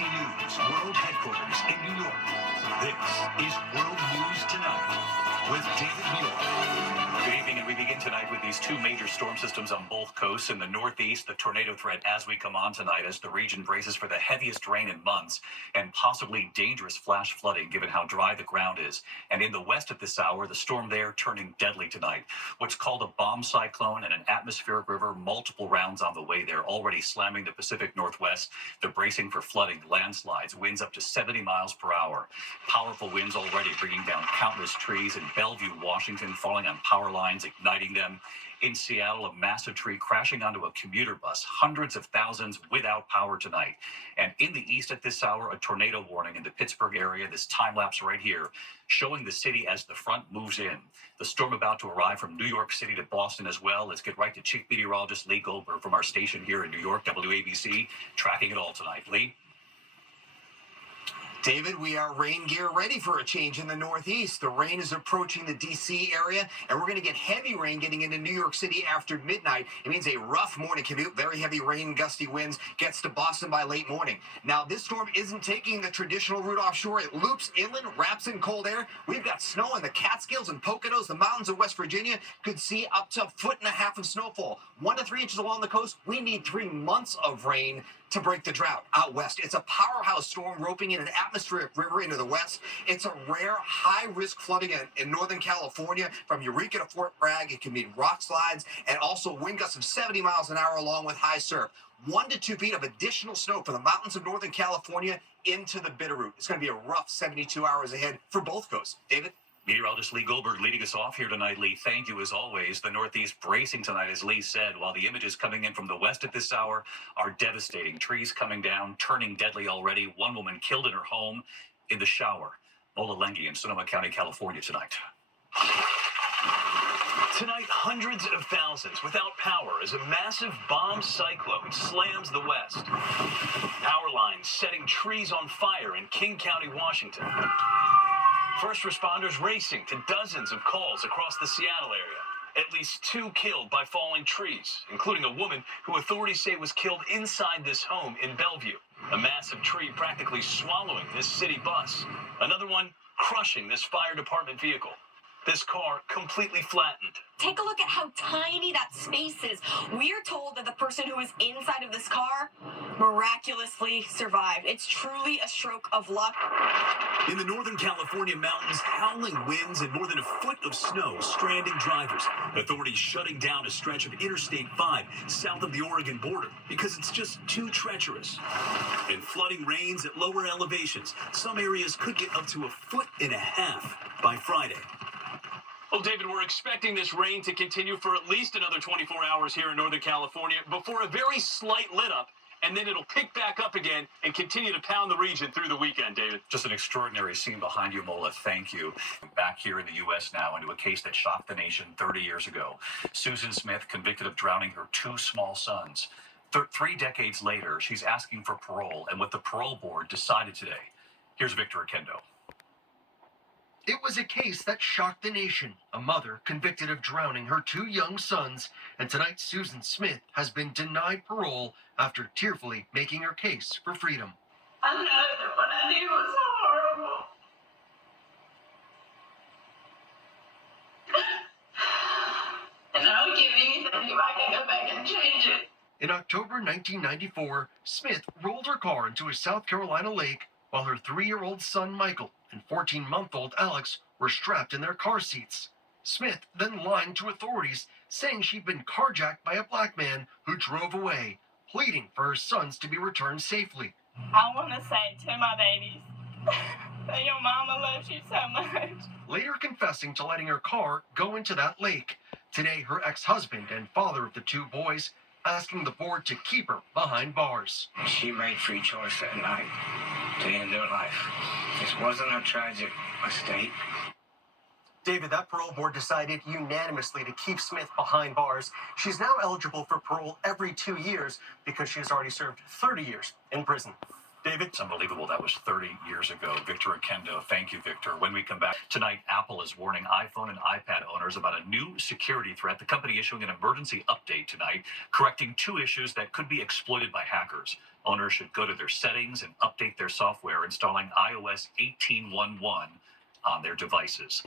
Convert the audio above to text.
ABC News World Headquarters in New York. This is World News Tonight with David Muir. Good evening, and we begin tonight with these two major storm systems on both coasts. In the northeast, the tornado threat as we come on tonight as the region braces for the heaviest rain in months and possibly dangerous flash flooding given how dry the ground is. And in the west at this hour, the storm there turning deadly tonight. What's called a bomb cyclone and an atmospheric river, multiple rounds on the way there, already slamming the Pacific Northwest. They're bracing for flooding, landslides, winds up to 70 miles per hour. Powerful winds already bringing down countless trees in Bellevue, Washington, falling on power lines, igniting them. In Seattle, a massive tree crashing onto a commuter bus, hundreds of thousands without power tonight. And in the east at this hour, a tornado warning in the Pittsburgh area, this time lapse right here, showing the city as the front moves in. The storm about to arrive from New York City to Boston as well. Let's get right to Chief Meteorologist Lee Goldberg from our station here in New York, WABC, tracking it all tonight. Lee? David, we are rain gear ready for a change in the northeast. The rain is approaching the D.C. area, and we're going to get heavy rain getting into New York City after midnight. It means a rough morning commute, very heavy rain, gusty winds, gets to Boston by late morning. Now, this storm isn't taking the traditional route offshore. It loops inland, wraps in cold air. We've got snow in the Catskills and Poconos. The mountains of West Virginia could see up to 1.5 feet of snowfall. 1 to 3 inches along the coast. We need 3 months of rain to break the drought out west. It's a powerhouse storm roping in an atmospheric river into the west. It's a rare high-risk flooding in Northern California from Eureka to Fort Bragg. It can mean rock slides and also wind gusts of 70 miles an hour along with high surf. 1 to 2 feet of additional snow from the mountains of Northern California into the Bitterroot. It's going to be a rough 72 hours ahead for both coasts. David? Meteorologist Lee Goldberg leading us off here tonight. Lee, thank you as always. The Northeast bracing tonight, as Lee said, while the images coming in from the west at this hour are devastating. Trees coming down, turning deadly already. One woman killed in her home in the shower. Mola Lenghi in Sonoma County, California tonight. Tonight, hundreds of thousands without power as a massive bomb cyclone slams the west. Power lines setting trees on fire in King County, Washington. First responders racing to dozens of calls across the Seattle area. At least 2 killed by falling trees, including a woman who authorities say was killed inside this home in Bellevue. A massive tree practically swallowing this city bus. Another one crushing this fire department vehicle. This car completely flattened. Take a look at how tiny that space is. We're told that the person who was inside of this car miraculously survived. It's truly a stroke of luck. In the Northern California mountains, howling winds and more than a foot of snow stranding drivers. Authorities shutting down a stretch of Interstate 5 south of the Oregon border because it's just too treacherous. And flooding rains at lower elevations. Some areas could get up to 1.5 feet by Friday. Well, David, we're expecting this rain to continue for at least another 24 hours here in Northern California before a very slight let up, and then it'll pick back up again and continue to pound the region through the weekend, David. Just an extraordinary scene behind you, Mola. Thank you. Back here in the U.S. now into a case that shocked the nation 30 years ago. Susan Smith convicted of drowning her 2 small sons. 3 decades later, she's asking for parole, and what the parole board decided today. Here's Victor Akendo. It was a case that shocked the nation. A mother convicted of drowning her 2 young sons, and tonight Susan Smith has been denied parole after tearfully making her case for freedom. I know that what I did was horrible. And I would give anything if I could go back and change it. In October 1994, Smith rolled her car into a South Carolina lake while her 3-year-old son Michael and 14-month-old Alex were strapped in their car seats. Smith then lied to authorities, saying she'd been carjacked by a black man who drove away, pleading for her sons to be returned safely. I want to say to my babies that your mama loves you so much. Later confessing to letting her car go into that lake. Today, her ex-husband and father of the 2 boys asking the board to keep her behind bars. She made free choice that night to end her life. This wasn't a tragic mistake. David, that parole board decided unanimously to keep Smith behind bars. She's now eligible for parole every 2 years because she has already served 30 years in prison. David, it's unbelievable. That was 30 years ago. Victor Akendo. Thank you, Victor. When we come back tonight, Apple is warning iPhone and iPad owners about a new security threat. The company issuing an emergency update tonight, correcting two issues that could be exploited by hackers. Owners should go to their settings and update their software, installing iOS 18.1.1 on their devices.